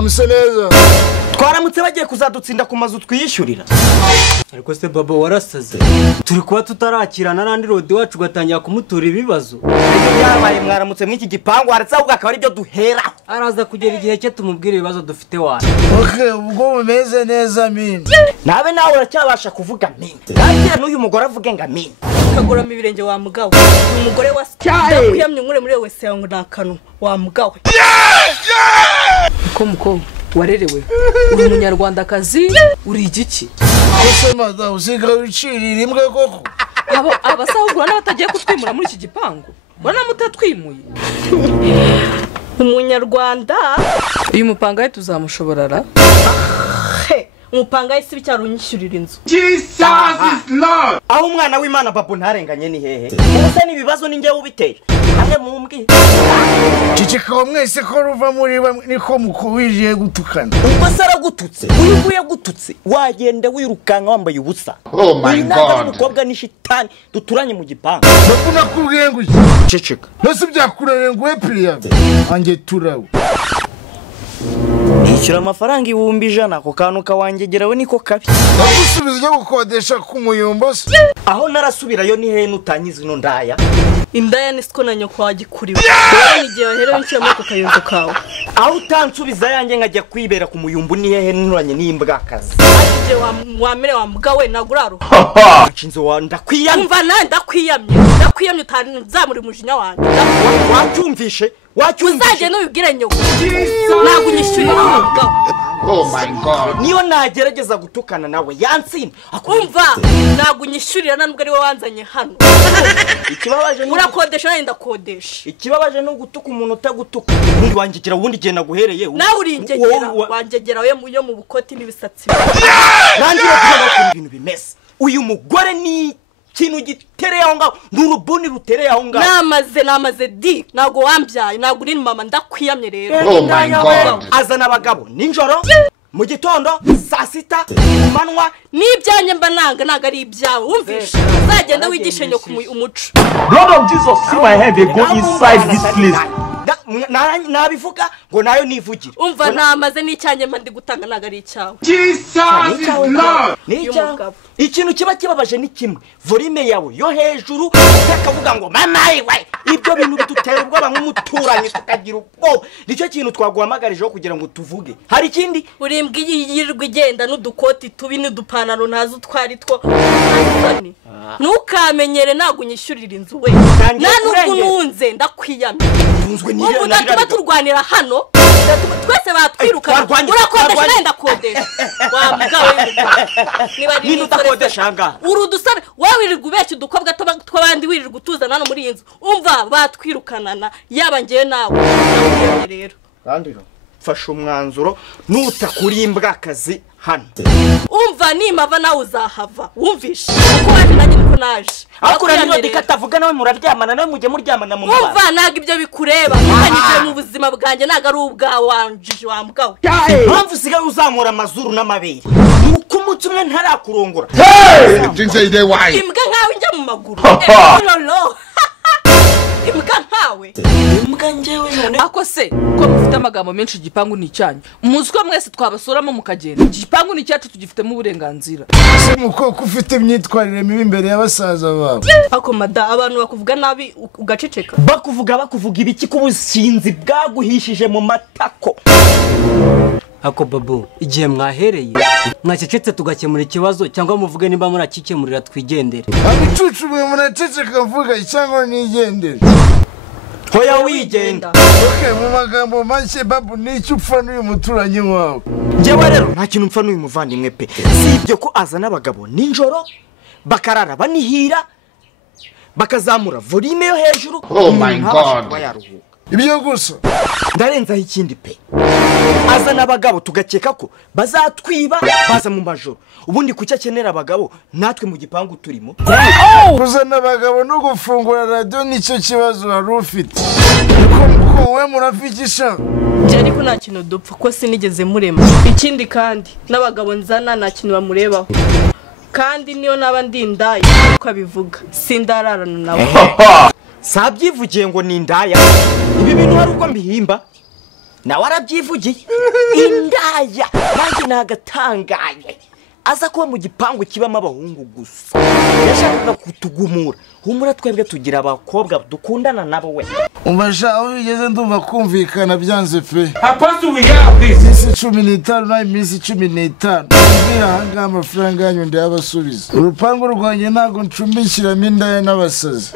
Mwaramutse neza. Twaramutse bagiye kuzadutsinda ku mazu twiyishyurira. Ariko se baba warasaze. Turi kuba tutarakirana n'andi rodi wacu gatangira kumutura ibibazo. Ibyo byabaye mwaramutse mw'iki gipangu haratse ahubwo akaba ari byo duhera. Araza kugera igihe cye tumubwira ibibazo dufite wacu. Okay, ubwo mumeze neza mini. Nabe nawe uracyabasha kuvuga mini. Kandi n'uyu mugore avuge nga mini. Kagura mibirenge wa mugawe. Umugore wa kuyamye nkure muri wese yangu nakanu wa mugawe. Ko warerewe uri umunyarwandakazi uri igiki Kose mada usiga wicirira imbwa koko. abasahugura n'abatagiye kutwimura muri iki gipangu bana mutatwimuye Umunyarwanda uyu mupanga tuzamushoborara umupanga isi bicyaro unyishyurira inzu. Jesus is Lord. Aho umwana w'Imana babu ntarenganye ni hehe. Ubuse ni ibibazo ninjye ubiteye. Hamwe mumbwi. Cicika mwese ko ruva muri bamwe niko mukuwije gutukana. Ubwo sara gututse. Uyu gututse. Wagenda wirukanka wambaye ubusa. Oh my God. Umukobwa ni shitani duturanye mu gipangu. Bakuna kubwiye ngo Cicika. Nose byakurere ngo epriya. Ange turawe. Nishyura amafaranga 1,100 ako kantu kawangegerawe niko kabi. Bagusubiza yo gukodesha ku muyumbo se. Aho narasubirayo ni he nutanyize no ndaya. Indaya ni siko na nyoko wagikuriwe. Rero nigiye waherewe ncyo muri kayunzo kawe. Aho utansubiza yanjye nkajya kwibera ku muyumbu ni hehe nuranye n'imbwakazi. Ije wamere wa mugawe naguraro. Achinzo wa ndakwiyamye. Umva na ndakwiyamye. Ndakwiyamye utanzamuri mujinya wanjye. Wacyumvishe? Uzaje n'ubibwire nyoko. Ntabwo unyishyurira mugawe. Oh my God. Niyo nagerageza gutukana nawe yansina. Umva ntabwo unyishyurira nubwo ari wowe wanzanye hano. Ikibabaje ni urakodesha nenda kodesha. Ikibabaje no gutuka umuntu utagutuka. Undi wangigira wundi gihe naguhereye. Nawe uringegera wangegera we yo mu bukoti n'ibisatsi. Nanjye bakora ibintu bimeze. Uyu mugore ni kintu gitereye aho ngaho n'urubuni rutereye aho ngaho. Namaze di nago wambyaye nago uri mama ndakwiyamye rero. Oh my God. Azana abagabo ninjoro mu gitondo saa sita manwa n'ibyanye mba naga ari ibyawe wumvisha uzagenda wigishe nyoko umuco. Blood of Jesus, see my head, they go inside this place. Nabivuga ngo nayo nivugire. Umva namaze n'icyanye mba ndi gutanga naga ari icyawe. Jesus is Lord. Nicyo ikintu kiba kibabaje ni kimwe volume yawe yo hejuru utakavuga ngo mama iwe ibyo bintu bitutera ubwoba nk'umuturanyi tukagira ubwoba. Nicyo kintu twaguhamagarijeho kugira ngo tuvuge. Hari ikindi urimbwi yirirwa igenda n'udukoti tubi n'udupanaro ntazo twari two. Ntukamenyere nago unyishyurira inzu we. Nanubwo nunze ndakwiyamye. Tunzwe niyo natuma turwanira hano. Twese batwiruka urakodesha nenda kodesha. Wa mugawe niba utakodesha hanga. Urudusabe wewe wirirwa ubeshya udukobwa tw'abandi wirirwa utuzana hano muri inzu. Umva batwirukanana yaba ngiye nawe. Rero kandi fasha umwanzuro nutakurimbwa akazi hano. Umva nimava nawe uzahava wumvisha uko waje nanjye niko naje. Akura niyo dikatavuga nawe muraryamana nawe mujye muryamana mu mabara. Umva naga ibyo bikureba nkanyigiye mu buzima bwanjye naga ari ubwa wanjije wambwawe. Mpamvu sigaye uzamura amazuru n'amabere uko umutsi umwe ntarakurongora. Didn't say they why. Imbwa nkawe njya mu maguru. Lolo. Imbwa nkawe. Imbwa njyewe none. Ako se ko mufite amagambo menshi igipangu ni cyanyu. Umuzwa mwese twabasuramo mukagenda. Igipangu ni cyacu tugifitemo uburenganzira. Se muko kufite imyitwarire mibi imbere y'abasaza babo. Ako mada abantu bakuvuga nabi ugaceceka. Bakuvuga ibiki kubusinzi bwaguhishije mu matako. Ako babu igihe mwahereye mwacecetse tugakemura ikibazo cyangwa muvuge niba murakikemurira twigendere. Abicucu mwe munaceceka mvuga cyangwa nigendere. Hoya wigenda. Okay, mu magambo make babu n'icyo upfa n'uyu muturanyi wawe. Njyewe rero nta kintu mpfa n'uyu muvandimwe pe. Si ibyo ko azana abagabo ninjoro bakarara banihira bakazamura volume yo hejuru. Oh my God. Ibyo gusa ndarenzaho ikindi pe. Azana abagabo tugakeka ko bazatwiba baza mu majoro. Ubundi kuki akenera abagabo natwe mu gipangu turimo. Kuzana abagabo no gufungura radio nicyo kibazo wari ufite. Ko we murafikisha. Ariko nta kintu dupfa ko sinigeze murema. Ikindi kandi n'abagabo nzana nta kintu bamurebaho. Kandi niyo naba ndindaye uko abivuga sindararana nawe. Sabyivugiye ngo ni indaya. Ibi bintu hari uko mbihimba. nawe arabyivugiye indaya nanjye nagatangaye aza kuba mu gipangu kibamo abahungu gusa yashakaga kutugumura humura twebwe tugira abakobwa dukundana nabo we umasha aho bigeze ndumva kumvikana byanze pe Apostle, we have this. iminsi 15 na iminsi 15 mbwira ahangaha amafaranga yanyu ndayabasubiza urupangu rwanjye ntabwo ncumbikiramo indaya n'abasazi